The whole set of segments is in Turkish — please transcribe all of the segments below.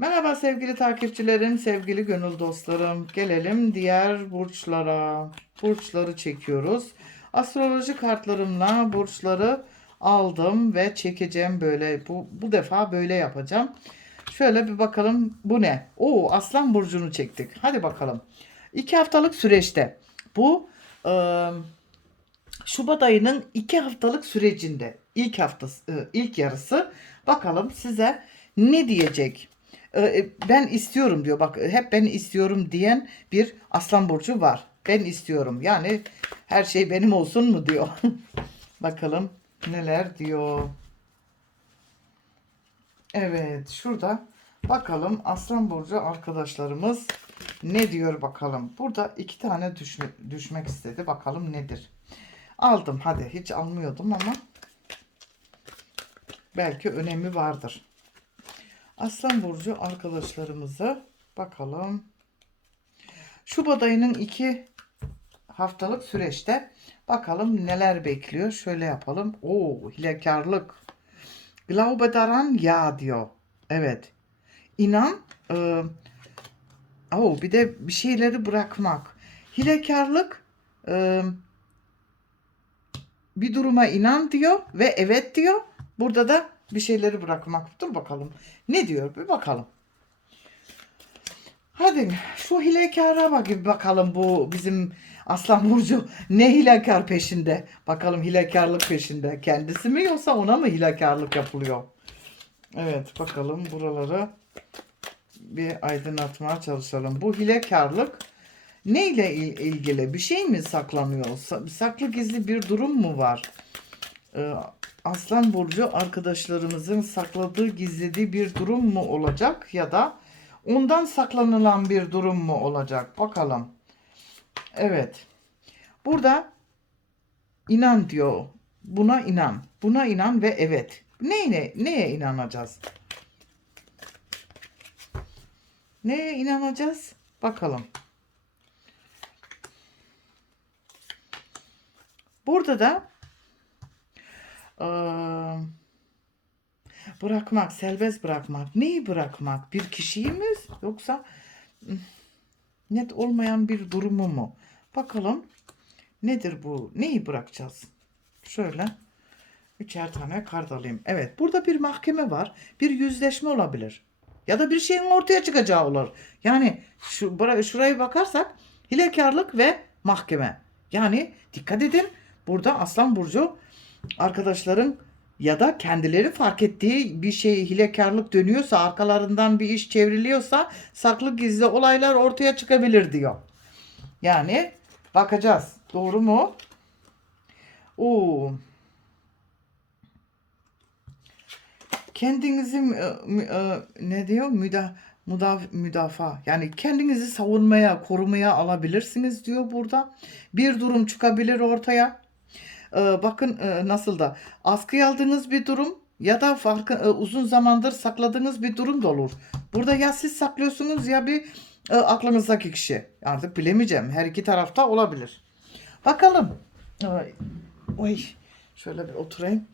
Merhaba sevgili takipçilerim, sevgili gönül dostlarım. Gelelim diğer burçlara. Burçları çekiyoruz. Astroloji kartlarımla burçları aldım ve çekeceğim böyle. Bu, bu defa böyle yapacağım. Şöyle bir bakalım bu ne? Oo Aslan Burcu'nu çektik. Hadi bakalım. İki haftalık süreçte. Bu e, Şubat ayının iki haftalık sürecinde ilk haftası, e, ilk yarısı bakalım size ne diyecek? E, Ben istiyorum diyor. Bak hep ben istiyorum diyen bir Aslan burcu var. Ben istiyorum. Yani her şey benim olsun mu diyor. Bakalım neler diyor. Evet, şurada bakalım Aslan burcu arkadaşlarımız ne diyor bakalım. Burada iki tane düşme, düşmek istedi. Bakalım nedir. Aldım hadi. Hiç almıyordum ama belki önemi vardır. Aslan burcu arkadaşlarımıza bakalım. Şubat ayının iki haftalık süreçte bakalım neler bekliyor. Şöyle yapalım. Oo, hilekarlık. Glaube daran ya diyor. Evet. İnan. E, oo, bir de bir şeyleri bırakmak. Hilekarlık e, bir duruma inan diyor ve evet diyor. Burada da bir şeyleri bırakmak. Dur bakalım. Ne diyor? Bir bakalım. Hadi şu hilekara bak bir bakalım bu bizim Aslan Burcu ne hilekar peşinde. Bakalım hilekarlık peşinde. Kendisi mi yoksa ona mı hilekarlık yapılıyor? Evet bakalım buraları bir aydınlatmaya çalışalım. Bu hilekarlık neyle il- ilgili? Bir şey mi saklanıyor? Sa- Saklı gizli bir durum mu var? Ee, Aslan Burcu arkadaşlarımızın sakladığı gizlediği bir durum mu olacak ya da ondan saklanılan bir durum mu olacak? Bakalım. Evet. Burada inan diyor. Buna inan. Buna inan ve evet. Neye, neye inanacağız? Neye inanacağız? Bakalım. Burada da bırakmak, serbest bırakmak. Neyi bırakmak? Bir kişiyi mi yoksa net olmayan bir durumu mu? Bakalım nedir bu? Neyi bırakacağız? Şöyle üçer tane kart alayım. Evet burada bir mahkeme var. Bir yüzleşme olabilir. Ya da bir şeyin ortaya çıkacağı olur. Yani şu şuraya bakarsak hilekarlık ve mahkeme. Yani dikkat edin burada Aslan Burcu arkadaşların ya da kendileri fark ettiği bir şey hilekarlık dönüyorsa arkalarından bir iş çevriliyorsa saklı gizli olaylar ortaya çıkabilir diyor. Yani bakacağız. Doğru mu? Oo. Kendinizi mü- e, ne diyor? Müda, müda, müdafaa. Yani kendinizi savunmaya, korumaya alabilirsiniz diyor burada. Bir durum çıkabilir ortaya. Ee, bakın e, nasıl da askıya aldığınız bir durum ya da farkı, e, uzun zamandır sakladığınız bir durum da olur. Burada ya siz saklıyorsunuz ya bir e, aklınızdaki kişi. Artık bilemeyeceğim. Her iki tarafta olabilir. Bakalım. Ay, oy, şöyle bir oturayım.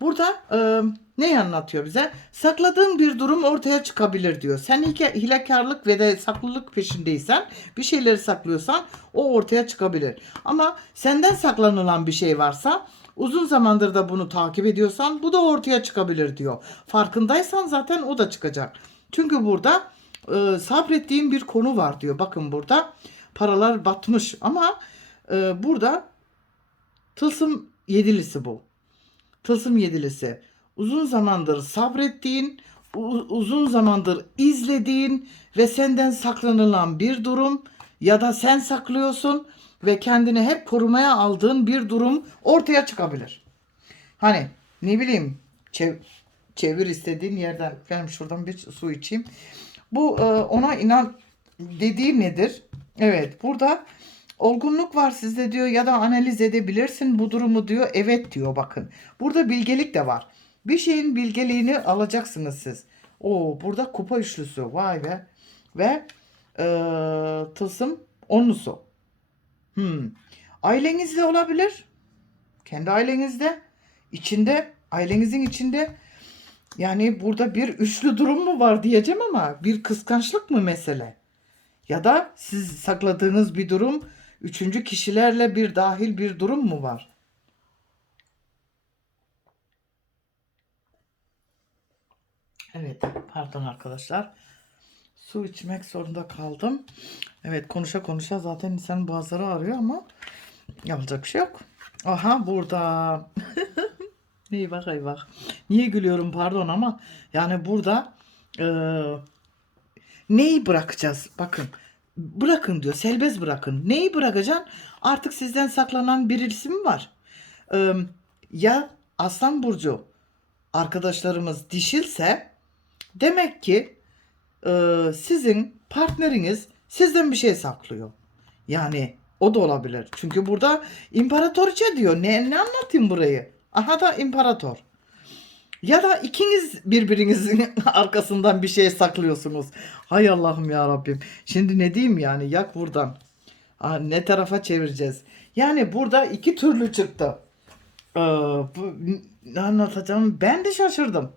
Burada e, ne anlatıyor bize? Sakladığın bir durum ortaya çıkabilir diyor. Sen hile- hilekarlık ve de saklılık peşindeysen, bir şeyleri saklıyorsan o ortaya çıkabilir. Ama senden saklanılan bir şey varsa, uzun zamandır da bunu takip ediyorsan bu da ortaya çıkabilir diyor. Farkındaysan zaten o da çıkacak. Çünkü burada e, sabrettiğim bir konu var diyor. Bakın burada paralar batmış ama e, burada tılsım yedilisi bu. Tılsım yedilisi. Uzun zamandır sabrettiğin, uzun zamandır izlediğin ve senden saklanılan bir durum ya da sen saklıyorsun ve kendini hep korumaya aldığın bir durum ortaya çıkabilir. Hani ne bileyim çev- çevir istediğin yerden. Benim şuradan bir su içeyim. Bu e, ona inan dediği nedir? Evet burada olgunluk var sizde diyor ya da analiz edebilirsin bu durumu diyor. Evet diyor bakın. Burada bilgelik de var. Bir şeyin bilgeliğini alacaksınız siz. Oo burada kupa üçlüsü vay be. Ve e, tılsım onlusu. Hmm. Ailenizde olabilir. Kendi ailenizde. içinde ailenizin içinde Yani burada bir üçlü durum mu var diyeceğim ama bir kıskançlık mı mesele? Ya da siz sakladığınız bir durum üçüncü kişilerle bir dahil bir durum mu var? Evet, pardon arkadaşlar. Su içmek zorunda kaldım. Evet, konuşa konuşa zaten insanın boğazları ağrıyor ama yapacak bir şey yok. Aha burada. eyvah eyvah. Niye gülüyorum pardon ama yani burada eee, neyi bırakacağız? Bakın bırakın diyor. Serbest bırakın. Neyi bırakacaksın? Artık sizden saklanan bir isim var. Eee, ya Aslan Burcu arkadaşlarımız dişilse demek ki eee, sizin partneriniz sizden bir şey saklıyor. Yani o da olabilir. Çünkü burada imparatoriçe diyor. Ne, ne anlatayım burayı? Aha da imparator. Ya da ikiniz birbirinizin arkasından bir şey saklıyorsunuz. Hay Allah'ım ya Rabbim. Şimdi ne diyeyim yani yak buradan. Aa, ne tarafa çevireceğiz? Yani burada iki türlü çıktı. Ee, bu, ne anlatacağım ben de şaşırdım.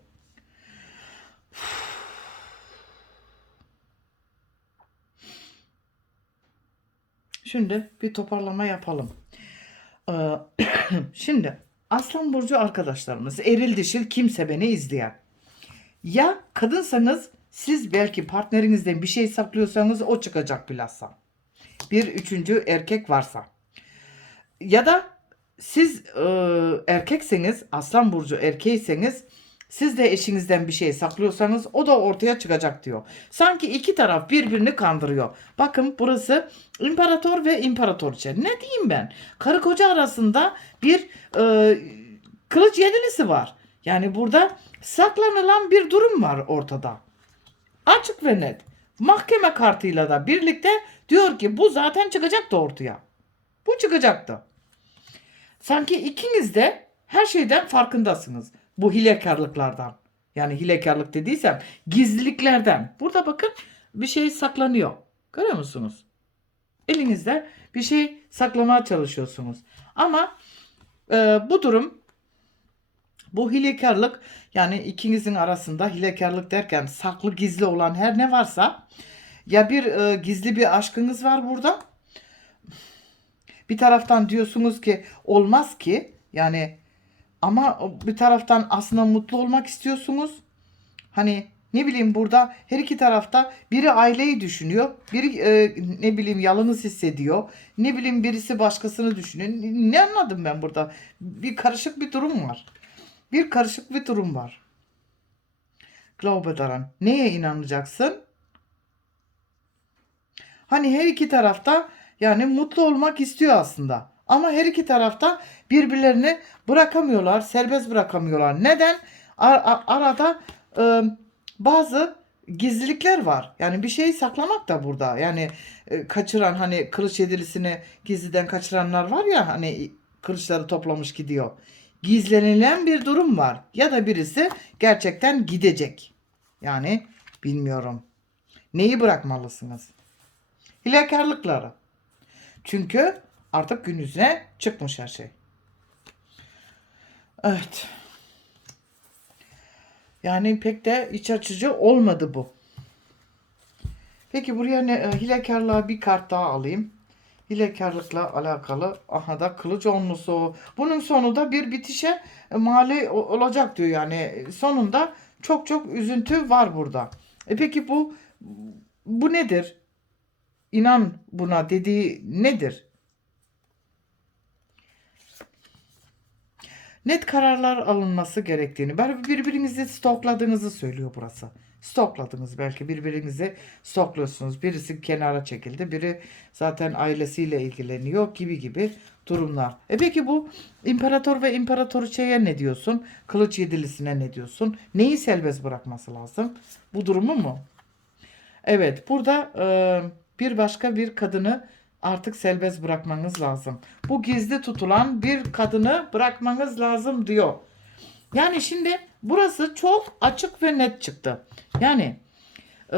Şimdi bir toparlama yapalım. Ee, Şimdi Aslan Burcu arkadaşlarımız eril dişil kimse beni izleyen. Ya kadınsanız siz belki partnerinizden bir şey saklıyorsanız o çıkacak bilhassa. Bir üçüncü erkek varsa. Ya da siz e, erkekseniz Aslan Burcu erkeğiyseniz siz de eşinizden bir şey saklıyorsanız o da ortaya çıkacak diyor. Sanki iki taraf birbirini kandırıyor. Bakın burası imparator ve imparatoriçe. Ne diyeyim ben? Karı koca arasında bir e, kılıç yedilisi var. Yani burada saklanılan bir durum var ortada. Açık ve net. Mahkeme kartıyla da birlikte diyor ki bu zaten çıkacaktı ortaya. Bu çıkacaktı. Sanki ikiniz de her şeyden farkındasınız. Bu hilekarlıklardan. Yani hilekarlık dediysem gizliliklerden. Burada bakın bir şey saklanıyor. Görüyor musunuz? Elinizde bir şey saklamaya çalışıyorsunuz. Ama e, bu durum bu hilekarlık yani ikinizin arasında hilekarlık derken saklı gizli olan her ne varsa ya bir e, gizli bir aşkınız var burada. Bir taraftan diyorsunuz ki olmaz ki yani ama bir taraftan aslında mutlu olmak istiyorsunuz. Hani ne bileyim burada her iki tarafta biri aileyi düşünüyor. Biri e, ne bileyim yalnız hissediyor. Ne bileyim birisi başkasını düşünüyor. Ne anladım ben burada? Bir karışık bir durum var. Bir karışık bir durum var. Glaube daran. Neye inanacaksın? Hani her iki tarafta yani mutlu olmak istiyor aslında. Ama her iki tarafta birbirlerini bırakamıyorlar, serbest bırakamıyorlar. Neden? Ar- ar- arada e, bazı gizlilikler var. Yani bir şey saklamak da burada. Yani e, kaçıran hani kılıç yedilisini gizliden kaçıranlar var ya hani kılıçları toplamış gidiyor. Gizlenilen bir durum var. Ya da birisi gerçekten gidecek. Yani bilmiyorum. Neyi bırakmalısınız? Hilekarlıkları. Çünkü artık gün yüzüne çıkmış her şey. Evet. Yani pek de iç açıcı olmadı bu. Peki buraya ne, e, hilekarlığa bir kart daha alayım. Hilekarlıkla alakalı aha da kılıç onlusu. Bunun sonu da bir bitişe e, mali olacak diyor yani. Sonunda çok çok üzüntü var burada. E peki bu bu nedir? İnan buna dediği nedir? Net kararlar alınması gerektiğini, belki birbirinizi stokladığınızı söylüyor burası. Stokladınız belki birbirinizi stokluyorsunuz. Birisi kenara çekildi, biri zaten ailesiyle ilgileniyor gibi gibi durumlar. E peki bu imparator ve imparatoriçeye ne diyorsun? Kılıç yedilisine ne diyorsun? Neyi serbest bırakması lazım? Bu durumu mu? Evet, burada e, bir başka bir kadını artık serbest bırakmanız lazım. Bu gizli tutulan bir kadını bırakmanız lazım diyor. Yani şimdi burası çok açık ve net çıktı. Yani e,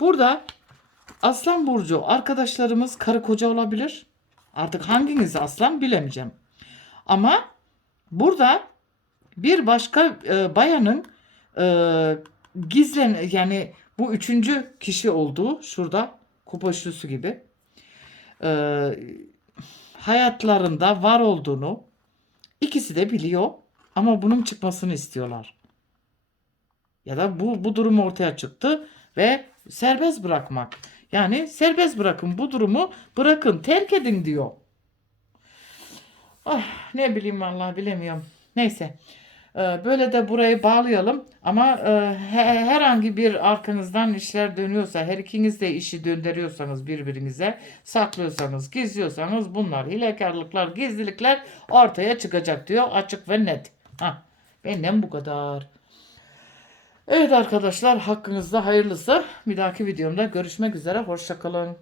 burada Aslan Burcu arkadaşlarımız karı koca olabilir. Artık hanginiz aslan bilemeyeceğim. Ama burada bir başka e, bayanın e, gizlen yani bu üçüncü kişi olduğu şurada kupa üçlüsü gibi e, hayatlarında var olduğunu ikisi de biliyor ama bunun çıkmasını istiyorlar. Ya da bu bu durum ortaya çıktı ve serbest bırakmak. Yani serbest bırakın bu durumu bırakın terk edin diyor. Ah ne bileyim vallahi bilemiyorum. Neyse. Ee, Böyle de burayı bağlayalım ama e, he- herhangi bir arkanızdan işler dönüyorsa her ikiniz de işi döndürüyorsanız birbirinize saklıyorsanız gizliyorsanız bunlar hilekarlıklar gizlilikler ortaya çıkacak diyor açık ve net. Hah, benden bu kadar. Evet arkadaşlar hakkınızda hayırlısı. Bir dahaki videomda görüşmek üzere. Hoşçakalın.